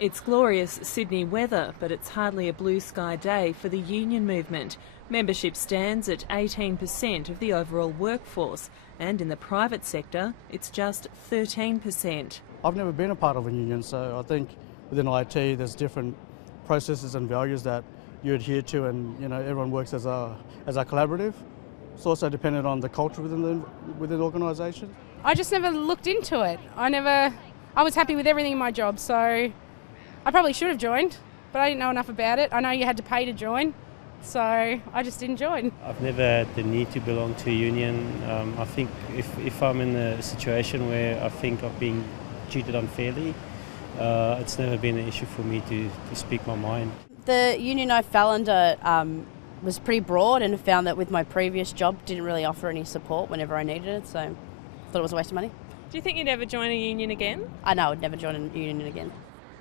It's glorious Sydney weather, but it's hardly a blue sky day for the union movement. Membership stands at 18% of the overall workforce, and in the private sector, it's just 13%. I've never been a part of a union, so I think within IT there's different processes and values that you adhere to, and everyone works as a collaborative. It's also dependent on the culture within the organisation. I just never looked into it. I was happy with everything in my job, so I probably should have joined, but I didn't know enough about it. I know you had to pay to join, so I just didn't join. I've never had the need to belong to a union. I think if I'm in a situation where I think I've been treated unfairly, it's never been an issue for me to speak my mind. The union I fell under was pretty broad, and found that with my previous job didn't really offer any support whenever I needed it, so I thought it was a waste of money. Do you think you'd ever join a union again? I know I would never join a union again.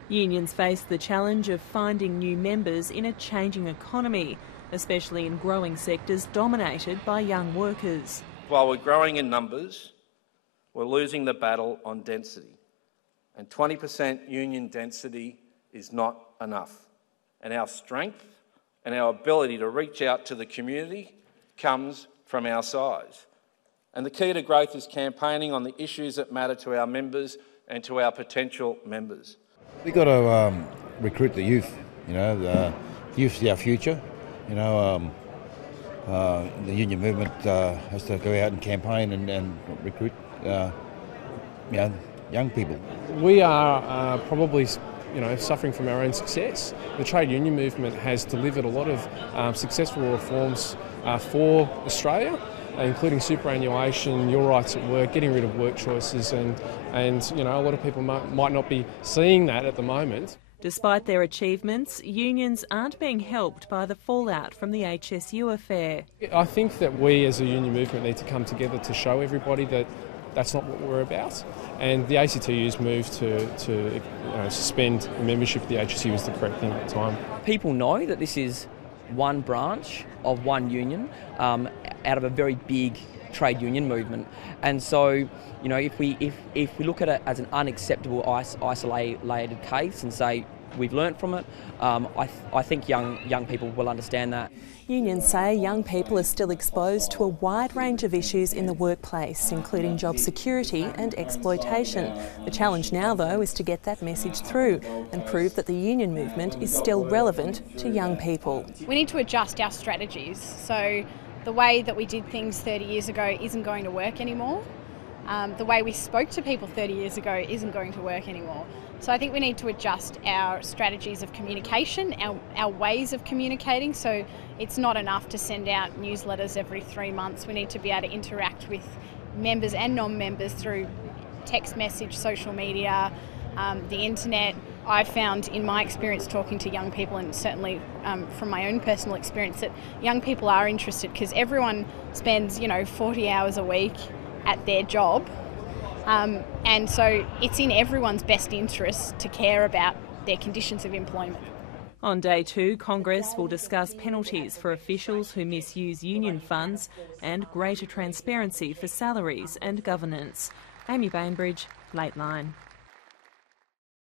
Unions face the challenge of finding new members in a changing economy, especially in growing sectors dominated by young workers. While we're growing in numbers, we're losing the battle on density. And 20% union density is not enough. And our strength and our ability to reach out to the community comes from our size. And the key to growth is campaigning on the issues that matter to our members and to our potential members. We've got to recruit the youth. The youth's our future. The union movement has to go out and campaign and recruit young people. We are probably suffering from our own success. The trade union movement has delivered a lot of successful reforms for Australia, including superannuation, your rights at work, getting rid of work choices, and a lot of people might not be seeing that at the moment. Despite their achievements, unions aren't being helped by the fallout from the HSU affair. I think that we as a union movement need to come together to show everybody that that's not what we're about, and the ACTU's move to suspend membership of the HSU is the correct thing at the time. People know that this is one branch of one union out of a very big trade union movement, and so if we look at it as an unacceptable isolated case and say we've learnt from it, I think young people will understand that. Unions say young people are still exposed to a wide range of issues in the workplace, including job security and exploitation. The challenge now, though, is to get that message through and prove that the union movement is still relevant to young people. We need to adjust our strategies. So the way that we did things 30 years ago isn't going to work anymore. The way we spoke to people 30 years ago isn't going to work anymore. So I think we need to adjust our strategies of communication, our ways of communicating. So it's not enough to send out newsletters every 3 months. We need to be able to interact with members and non-members through text message, social media, the internet. I've found in my experience talking to young people, and certainly from my own personal experience, that young people are interested because everyone spends 40 hours a week at their job. And so it's in everyone's best interest to care about their conditions of employment. On day 2, Congress will discuss penalties for officials who misuse union funds and greater transparency for salaries and governance. Amy Bainbridge, Lateline.